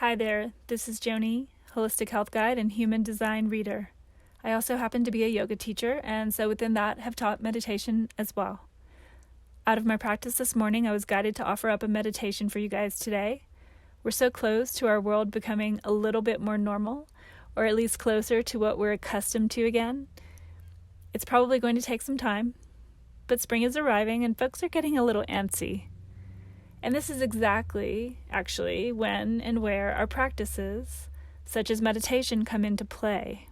Hi there, this is Joni, holistic health guide and human design reader. I also happen to be a yoga teacher, and so within that have taught meditation as well. Out of my practice this morning, I was guided to offer up a meditation for you guys today. We're so close to our world becoming a little bit more normal, or at least closer to what we're accustomed to again. It's probably going to take some time, but spring is arriving and folks are getting a little antsy. And this is exactly, actually, when and where our practices, such as meditation, come into play.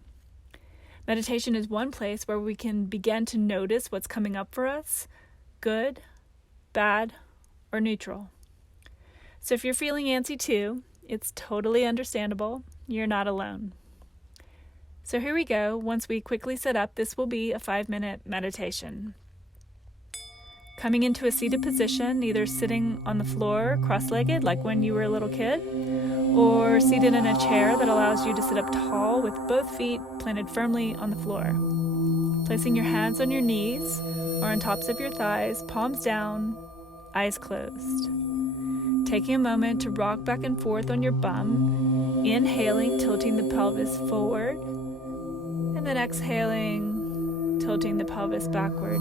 Meditation is one place where we can begin to notice what's coming up for us, good, bad, or neutral. So if you're feeling antsy too, it's totally understandable. You're not alone. So here we go. Once we quickly set up, this will be a 5-minute meditation. Coming into a seated position, either sitting on the floor cross-legged like when you were a little kid, or seated in a chair that allows you to sit up tall with both feet planted firmly on the floor. Placing your hands on your knees or on tops of your thighs, palms down, eyes closed. Taking a moment to rock back and forth on your bum, inhaling, tilting the pelvis forward, and then exhaling, tilting the pelvis backward.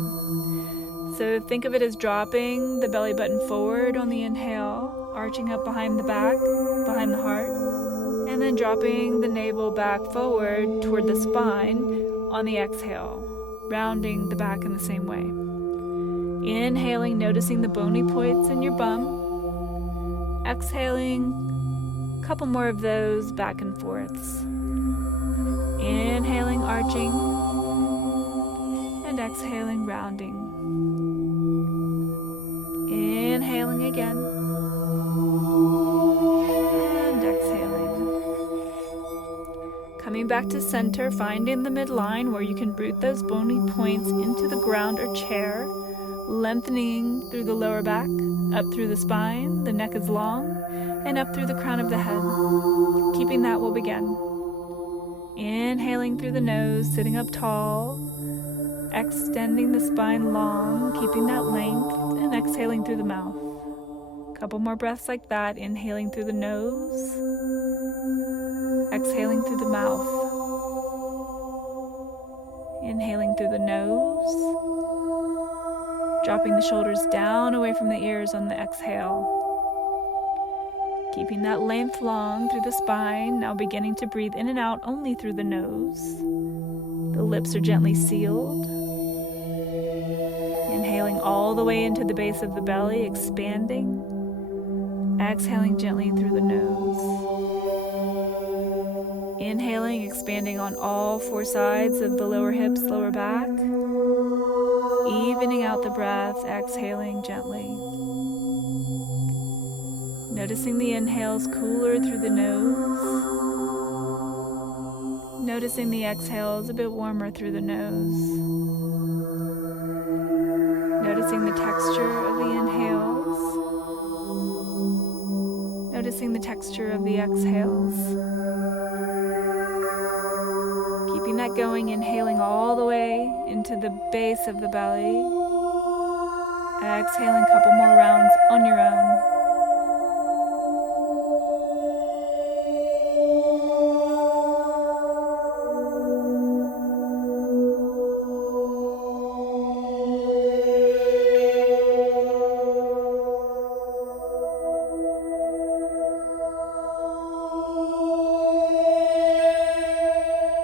So think of it as dropping the belly button forward on the inhale, arching up behind the back, behind the heart, and then dropping the navel back forward toward the spine on the exhale, rounding the back in the same way. Inhaling, noticing the bony points in your bum. Exhaling, a couple more of those back and forths. Inhaling, arching, and exhaling, rounding. Inhaling again, and exhaling. Coming back to center, finding the midline where you can root those bony points into the ground or chair, lengthening through the lower back, up through the spine, the neck is long, and up through the crown of the head. Keeping that, we'll begin. Inhaling through the nose, sitting up tall, extending the spine long, keeping that length, and exhaling through the mouth. Couple more breaths like that, inhaling through the nose, exhaling through the mouth. Inhaling through the nose, dropping the shoulders down away from the ears on the exhale. Keeping that length long through the spine, now beginning to breathe in and out only through the nose. The lips are gently sealed. Inhaling all the way into the base of the belly, expanding. Exhaling gently through the nose. Inhaling, expanding on all 4 sides of the lower hips, lower back. Evening out the breath, exhaling gently. Noticing the inhales cooler through the nose. Noticing the exhales a bit warmer through the nose. Noticing the texture of the inhales. Noticing the texture of the exhales. Keeping that going, inhaling all the way into the base of the belly. Exhaling a couple more rounds on your own.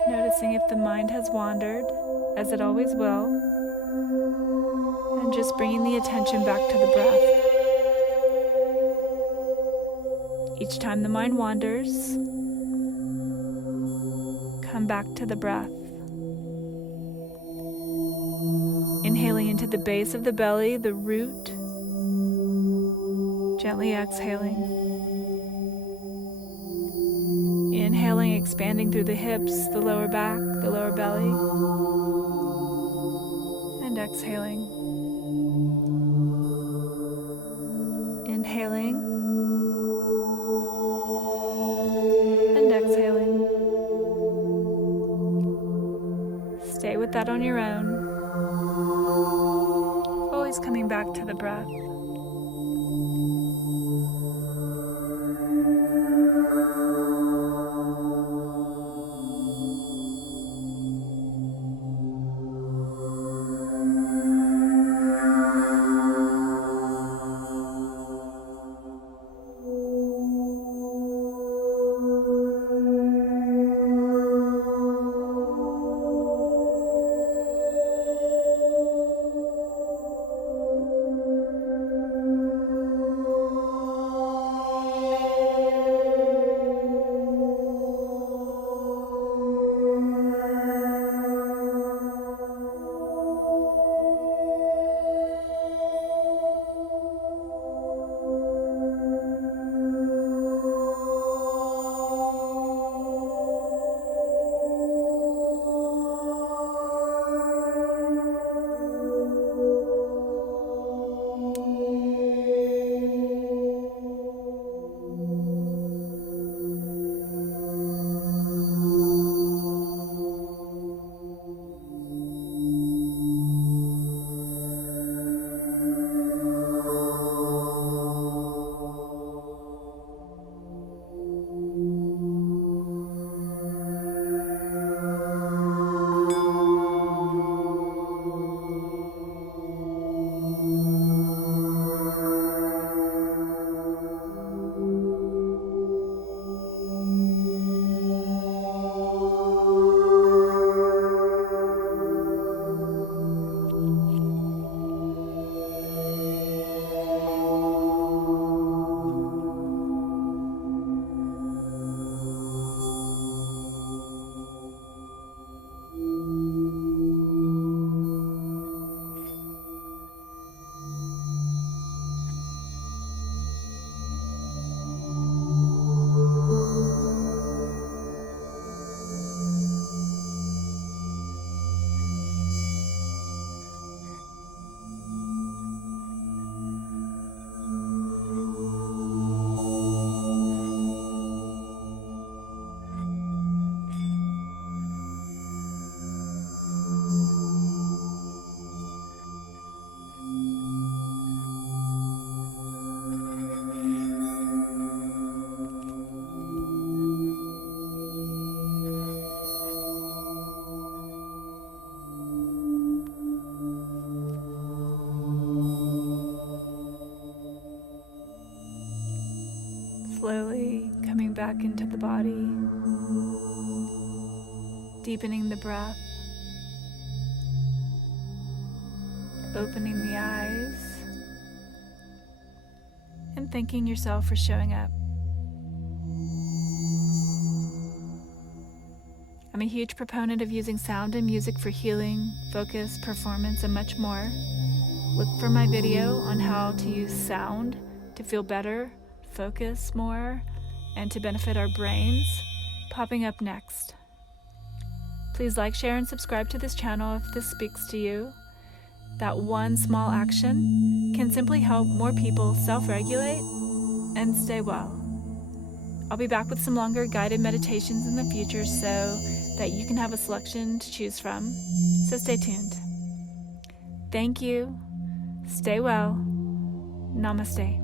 Noticing if the mind has wandered, as it always will, and just bringing the attention back to the breath. Each time the mind wanders, come back to the breath. Inhaling into the base of the belly, the root, gently exhaling. Inhaling, expanding through the hips, the lower back, the lower belly, and exhaling. Inhaling, and exhaling. Stay with that on your own, always coming back to the breath. Slowly coming back into the body, deepening the breath, opening the eyes, and thanking yourself for showing up. I'm a huge proponent of using sound and music for healing, focus, performance, and much more. Look for my video on how to use sound to feel better, focus more, and to benefit our brains, popping up next. Please like, share, and subscribe to this channel if this speaks to you. That one small action can simply help more people self-regulate and stay well. I'll be back with some longer guided meditations in the future so that you can have a selection to choose from. So stay tuned. Thank you. Stay well. Namaste.